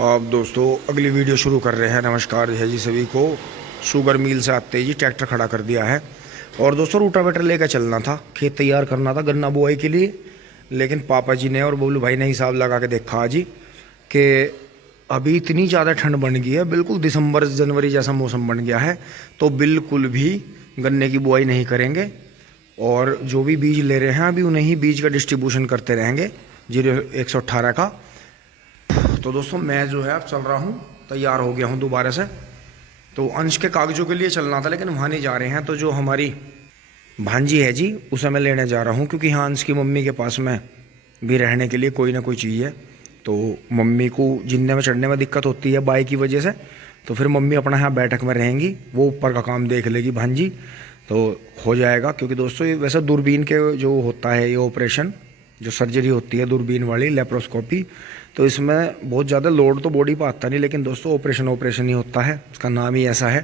आप दोस्तों अगली वीडियो शुरू कर रहे हैं। नमस्कार है जी सभी को। शुगर मिल से आते ही जी ट्रैक्टर खड़ा कर दिया है। और दोस्तों रूटावेटर लेकर चलना था, खेत तैयार करना था गन्ना बुआई के लिए। लेकिन पापा जी ने और बोलू भाई ने हिसाब लगा के देखा आज ही कि अभी इतनी ज़्यादा ठंड बन गई है, बिल्कुल दिसंबर जनवरी जैसा मौसम बन गया है, तो बिल्कुल भी गन्ने की बुआई नहीं करेंगे। और जो भी बीज ले रहे हैं अभी उन्हें ही बीज का डिस्ट्रीब्यूशन करते रहेंगे 0118 का। तो दोस्तों मैं जो है अब चल रहा हूँ, तैयार हो गया हूँ दोबारा से। तो अंश के कागजों के लिए चलना था लेकिन वहाँ नहीं जा रहे हैं। तो जो हमारी भांजी है जी उसे मैं लेने जा रहा हूँ, क्योंकि यहाँ अंश की मम्मी के पास में भी रहने के लिए कोई ना कोई चाहिए। तो मम्मी को जिन्ने में चढ़ने में दिक्कत होती है बाइक की वजह से, तो फिर मम्मी अपना यहाँ बैठक में रहेंगी, वो ऊपर का काम देख लेगी भांजी, तो हो जाएगा। क्योंकि दोस्तों ये वैसे दूरबीन के जो होता है ये ऑपरेशन, जो सर्जरी होती है दूरबीन वाली लेप्रोस्कोपी, तो इसमें बहुत ज़्यादा लोड तो बॉडी पर आता नहीं, लेकिन दोस्तों ऑपरेशन ही होता है, उसका नाम ही ऐसा है।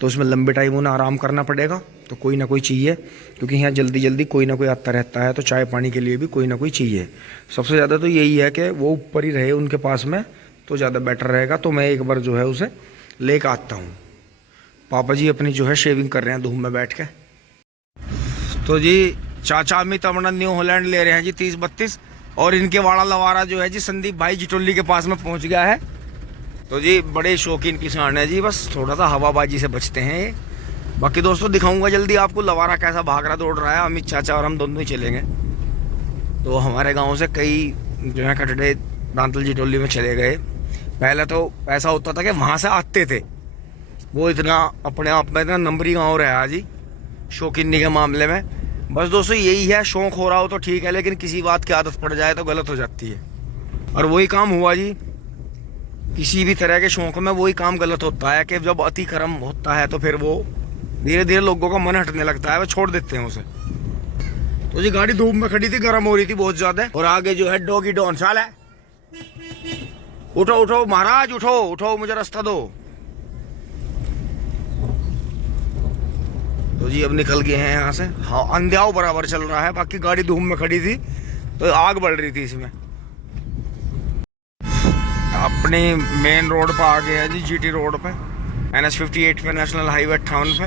तो उसमें लंबे टाइम उन्हें आराम करना पड़ेगा, तो कोई ना कोई चाहिए, क्योंकि यहाँ जल्दी जल्दी कोई ना कोई आता रहता है, तो चाय पानी के लिए भी कोई ना कोई चाहिए। सबसे ज़्यादा तो यही है कि वो ऊपर ही रहे उनके पास में, तो ज़्यादा बेटर रहेगा। तो मैं एक बार जो है उसे लेकर आता हूँ। पापा जी अपनी जो है शेविंग कर रहे हैं धूप में बैठ के। तो जी चाचा अमित अमरनाथ न्यू हॉलैंड ले रहे हैं जी 30-32, और इनके वाड़ा लवारा जो है जी संदीप भाई जिटोली के पास में पहुंच गया है। तो जी बड़े शौकीन किसान है जी, बस थोड़ा सा हवाबाजी से बचते हैं ये। बाकी दोस्तों दिखाऊंगा जल्दी आपको लवारा कैसा भाग रहा दौड़ रहा है। अमित चाचा और हम दोनों ही चलेंगे। तो हमारे गाँव से कई जो है कटड़े दांतल जिटोली में चले गए। पहले तो ऐसा होता था कि वहाँ से आते थे, वो इतना अपने आप में इतना नंबरी गाँव रहा जी शौकीनी के मामले में। बस दोस्तों यही है, शौक हो रहा हो तो ठीक है, लेकिन किसी बात की आदत पड़ जाए तो गलत हो जाती है। और वही काम हुआ जी, किसी भी तरह के शौक में वही काम गलत होता है कि जब अति कर्म होता है तो फिर वो धीरे धीरे लोगों का मन हटने लगता है, वो छोड़ देते हैं उसे। तो जी गाड़ी धूप में खड़ी थी, गर्म हो रही थी बहुत ज्यादा, और आगे जो है डॉगी डॉन साल है। उठो उठो महाराज, उठो उठो, मुझे रास्ता दो। तो जी अब निकल गए हैं यहाँ से। हाँ अंधेराव बराबर चल रहा है, बाकी गाड़ी धूम में खड़ी थी तो आग बढ़ रही थी इसमें। अपने मेन रोड पर आ गए हैं जी, जीटी रोड पे, NH58 पे, नेशनल हाईवे 58 पे।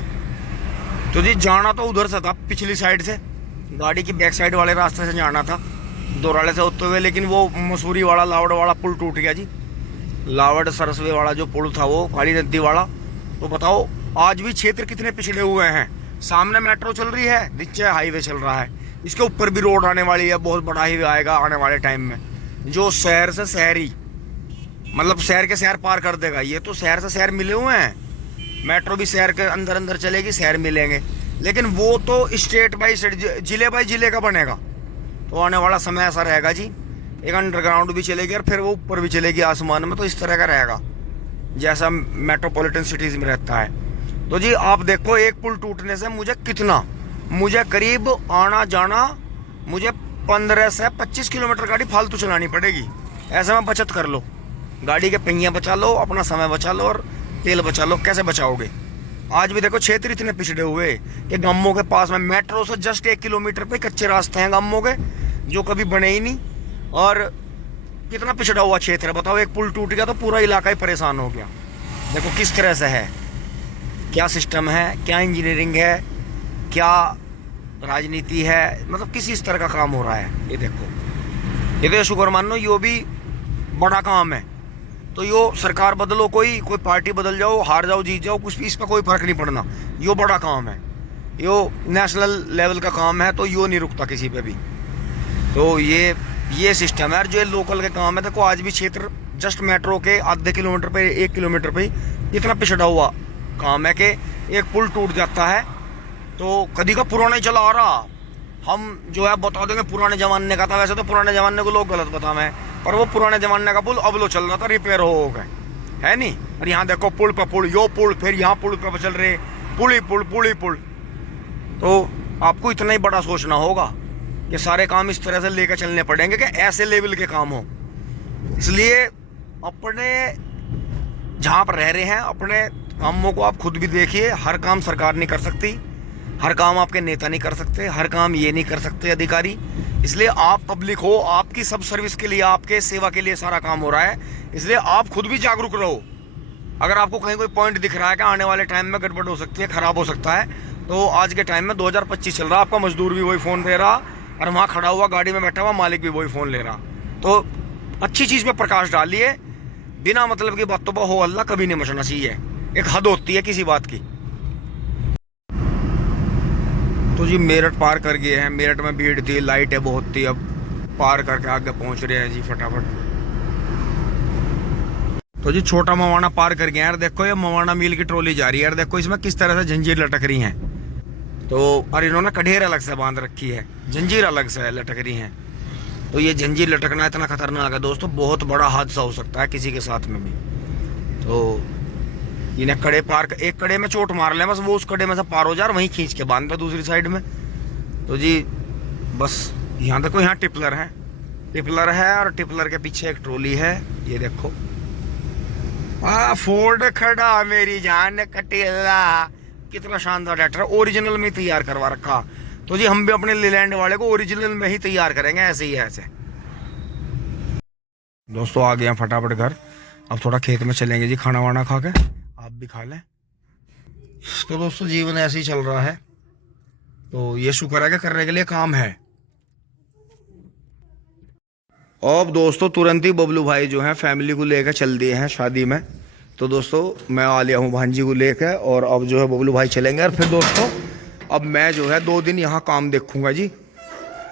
तो जी जाना तो उधर से था, पिछली साइड से, गाड़ी की बैक साइड वाले रास्ते से जाना था दोराले से होते हुए, लेकिन वो मसूरी वाला लावड़ वाला पुल टूट गया जी। लावड़ सरसवे वाला जो पुल था वो काली नदी वाला। तो बताओ आज भी क्षेत्र कितने पिछड़े हुए हैं। सामने मेट्रो चल रही है, नीचे हाईवे चल रहा है, इसके ऊपर भी रोड आने वाली है, बहुत बड़ा हाईवे आएगा आने वाले टाइम में, जो शहर से शहरी मतलब शहर के शहर पार कर देगा। ये तो शहर से शहर मिले हुए हैं, मेट्रो भी शहर के अंदर अंदर चलेगी, शहर मिलेंगे, लेकिन वो तो स्टेट बाई स्टेट, जिले बाई जिले का बनेगा। तो आने वाला समय ऐसा रहेगा जी, एक अंडरग्राउंड भी चलेगी और फिर वो ऊपर भी चलेगी आसमान में। तो इस तरह का रहेगा जैसा मेट्रोपॉलिटन सिटीज में रहता है। तो जी आप देखो एक पुल टूटने से मुझे करीब आना जाना मुझे 15 से 25 किलोमीटर गाड़ी फालतू चलानी पड़ेगी। ऐसे में बचत कर लो, गाड़ी के पहिए बचा लो, अपना समय बचा लो और तेल बचा लो। कैसे बचाओगे? आज भी देखो क्षेत्र इतने पिछड़े हुए कि गांवों के पास में मेट्रो से जस्ट 1 किलोमीटर पे कच्चे रास्ते हैं गांवों के, जो कभी बने ही नहीं। और कितना पिछड़ा हुआ क्षेत्र है बताओ। एक पुल टूट गया तो पूरा इलाका ही परेशान हो गया। देखो किस तरह से है, क्या सिस्टम है, क्या इंजीनियरिंग है, क्या राजनीति है, मतलब किस इस तरह का काम हो रहा है। ये देखो, ये तो शुक्र मानो यो भी बड़ा काम है। तो यो सरकार बदलो, कोई पार्टी बदल जाओ, हार जाओ जीत जाओ, कुछ भी इस पर कोई फर्क नहीं पड़ना। यो बड़ा काम है, यो नेशनल लेवल का काम है, तो यो नहीं रुकता किसी पे भी। तो ये सिस्टम है। जो ये लोकल के काम है, देखो आज भी क्षेत्र जस्ट मेट्रो के आधे किलोमीटर पे 1 किलोमीटर पे इतना पिछड़ा हुआ काम है कि एक पुल टूट जाता है तो कभी का पुराना ही चला आ रहा। हम जो है बता देंगे पुराने जमाने का था, वैसे तो पुराने जमाने को लोग गलत बता में, पर वो पुराने जमाने का पुल अब लो चल रहा था, रिपेयर हो गए है नहीं। और यहाँ देखो पुल पर पुल, यो पुल, फिर यहाँ पुल पर चल रहे पुल ही पुल। तो आपको इतना ही बड़ा सोचना होगा कि सारे काम इस तरह से लेकर चलने पड़ेंगे कि ऐसे लेवल के काम हो। इसलिए अपने जहाँ पर रह रहे हैं अपने कामों को आप खुद भी देखिए। हर काम सरकार नहीं कर सकती, हर काम आपके नेता नहीं कर सकते, हर काम ये नहीं कर सकते अधिकारी इसलिए आप पब्लिक हो, आपकी सब सर्विस के लिए, आपके सेवा के लिए सारा काम हो रहा है, इसलिए आप खुद भी जागरूक रहो। अगर आपको कहीं कोई पॉइंट दिख रहा है कि आने वाले टाइम में गड़बड़ हो सकती है, खराब हो सकता है, तो आज के टाइम में 2025 चल रहा, आपका मजदूर भी वही फ़ोन दे रहा और वहाँ खड़ा हुआ गाड़ी में बैठा हुआ मालिक भी वही फ़ोन ले रहा। तो अच्छी चीज़ पे प्रकाश डालिए, बिना मतलब की बातों पर हो अल्लाह कभी नहीं मचना चाहिए, एक हद होती है किसी बात की। तो जी मेरठ पार कर गए हैं, मेरठ में भीड़ थी, लाइट है बहुत थी, अब पार करके आगे पहुंच रहे हैं जी फटाफट। तो जी छोटा मवाना पार कर गए यार, देखो ये मवाना मिल की ट्रॉली जा रही है यार, देखो इसमें किस तरह से जंजीर लटक रही हैं। तो और इन्होंने कढ़ेर अलग से बांध रखी है, जंजीर अलग से लटक रही हैं। तो ये जंजीर लटकना इतना खतरनाक है दोस्तों, बहुत बड़ा हादसा हो सकता है किसी के साथ में भी। तो इन्हें कड़े पार, एक कड़े में चोट मार ले बस, वो उस कड़े में से पार हो जा, वहीं खींच के बांध दे दूसरी साइड में। तो जी बस यहाँ देखो, यहाँ टिपलर है, टिपलर है और टिपलर के पीछे एक ट्रॉली है, ये देखो। फोर्ड खड़ा मेरी जान कटेला, कितना शानदार ट्रैक्टर है, ओरिजिनल में तैयार करवा रखा। तो जी हम भी अपने लीलैंड वाले को ओरिजिनल में ही तैयार करेंगे, ऐसे ही है ऐसे। दोस्तों आ गए फटाफट घर, अब थोड़ा खेत में चलेंगे जी, खाना वाना खा के, आप भी खा लें। तो दोस्तों जीवन ऐसे ही चल रहा है, तो ये शुक्र है कि करने के लिए काम है। अब दोस्तों तुरंत ही बबलू भाई जो है फैमिली को लेकर चल दिए हैं शादी में। तो दोस्तों मैं आ लिया हूँ भांजी को लेकर, और अब जो है बबलू भाई चलेंगे। और फिर दोस्तों अब मैं जो है 2 दिन यहाँ काम देखूंगा जी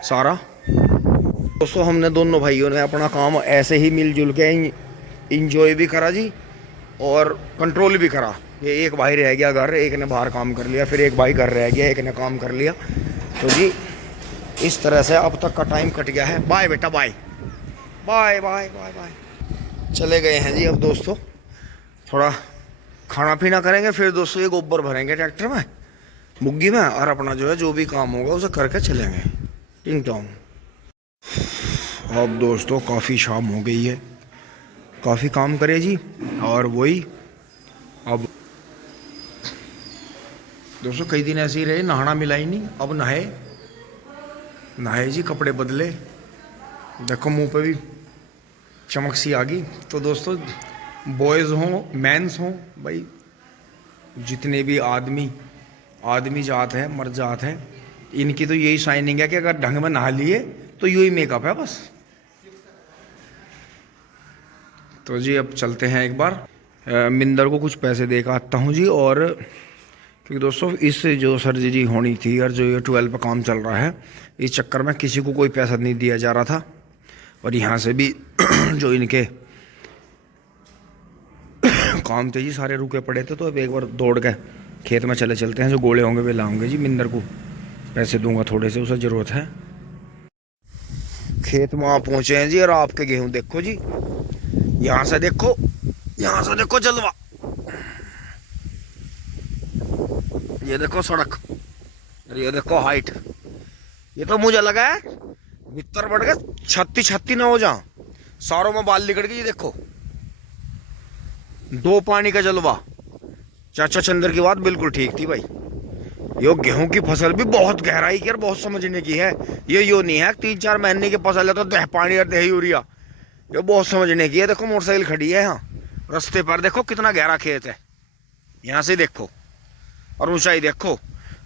सारा। दोस्तों हमने दोनों भाइयों ने अपना काम ऐसे ही मिलजुल के इंजॉय भी करा जी, और कंट्रोल भी करा। ये एक भाई रह गया घर, एक ने बाहर काम कर लिया, फिर एक भाई घर रह गया, एक ने काम कर लिया। तो जी इस तरह से अब तक का टाइम कट गया है। बाय बेटा bye bye bye bye bye. चले गए हैं जी। अब दोस्तों थोड़ा खाना पीना करेंगे, फिर दोस्तों ये गोबर भरेंगे ट्रैक्टर में, बुग्गी में, और अपना जो है जो भी काम होगा उसे करके चलेंगे टिंग टोंग। अब दोस्तों काफ़ी शाम हो गई है, काफ़ी काम करे जी, और वही अब दोस्तों कई दिन ऐसे ही रहे, नहाना मिला ही नहीं। अब नहाए जी, कपड़े बदले, देखो मुंह पे भी चमक सी आ गई। तो दोस्तों बॉयज़ हों मैंस हों भाई, जितने भी आदमी जात है, मर्द जात है, इनकी तो यही शाइनिंग है कि अगर ढंग में नहा लिए तो यही मेकअप है बस। तो जी अब चलते हैं एक बार, मिंदर को कुछ पैसे दे कर आता हूँ जी। और क्योंकि दोस्तों इस जो सर्जरी होनी थी और जो ये 12 पर काम चल रहा है, इस चक्कर में किसी को कोई पैसा नहीं दिया जा रहा था। और यहाँ से भी जो इनके काम थे जी सारे रुके पड़े थे। तो अब एक बार दौड़ के खेत में चलते हैं, जो गोले होंगे वे लाऊंगे जी, मिंदर को पैसे दूंगा थोड़े से, उसे ज़रूरत है। खेत में आप पहुँचे हैं जी, और आपके गेहूँ देखो जी, यहाँ से देखो जलवा, ये देखो सड़क, ये देखो हाइट। ये तो मुझे लगा है मित्र बढ़ गए 36 ना हो जा, सारों में बाल निकल गई। ये देखो 2 पानी का जलवा। चाचा चंदर की बात बिल्कुल ठीक थी भाई, यो गेहूं की फसल भी बहुत गहराई की और बहुत समझने की है। ये यो नहीं है 3-4 महीने की फसल है तो दह पानी और दह यूरिया, ये बहुत समझने की है। देखो मोटरसाइकिल खड़ी है यहाँ रास्ते पर, देखो कितना गहरा खेत है, यहाँ से देखो, और ऊंचाई देखो।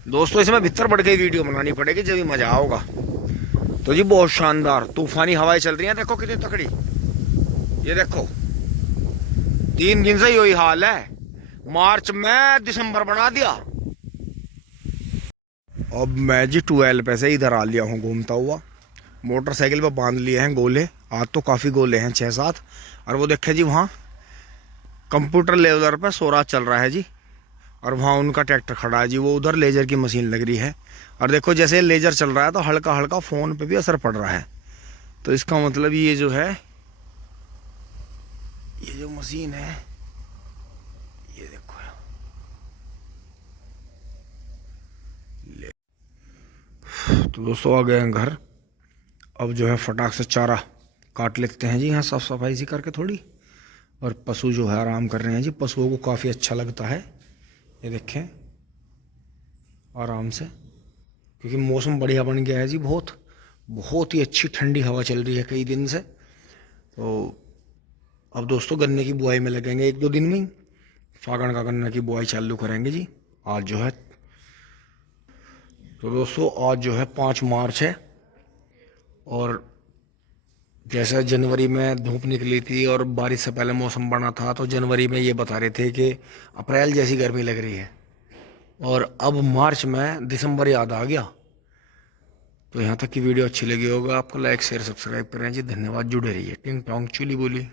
दोस्तों इसमें भीतर बढ़ के वीडियो बनानी पड़ेगी जब भी मजा आओगा। तो जी बहुत शानदार तूफानी हवाएं चल रही हैं, देखो कितनी तकड़ी। ये देखो 3 दिन से यही हाल है, मार्च में दिसंबर बना दिया। अब मैं जी 12 पे से इधर आ लिया हूँ घूमता हुआ, मोटरसाइकिल पे बांध लिए हैं गोले, आज तो काफ़ी गोले हैं 6-7। और वो देखे जी वहाँ कंप्यूटर लेवलर पे स्वराज चल रहा है जी, और वहाँ उनका ट्रैक्टर खड़ा है जी, वो उधर लेजर की मशीन लग रही है। और देखो जैसे लेजर चल रहा है तो हल्का हल्का फ़ोन पे भी असर पड़ रहा है। तो इसका मतलब ये जो है, ये जो मशीन है, ये देखो तो दोस्तों आ गए हैं घर। अब जो है फटाक से चारा काट लेते हैं जी, यहाँ साफ सफाई सी करके थोड़ी। और पशु जो है आराम कर रहे हैं जी, पशुओं को काफ़ी अच्छा लगता है, ये देखें आराम से, क्योंकि मौसम बढ़िया बन गया है जी बहुत। बहुत ही अच्छी ठंडी हवा चल रही है कई दिन से। तो अब दोस्तों गन्ने की बुआई में लगेंगे 1-2 दिन में ही। फागण का गन्ने की बुआई चालू करेंगे जी। आज जो है तो दोस्तों आज जो है 5 मार्च है, और जैसा जनवरी में धूप निकली थी और बारिश से पहले मौसम बना था, तो जनवरी में ये बता रहे थे कि अप्रैल जैसी गर्मी लग रही है, और अब मार्च में दिसंबर याद आ गया। तो यहाँ तक की वीडियो अच्छी लगी होगा आपको, लाइक शेयर सब्सक्राइब करें जी। धन्यवाद, जुड़े रहिए। टिंग टोंग चुली बोली।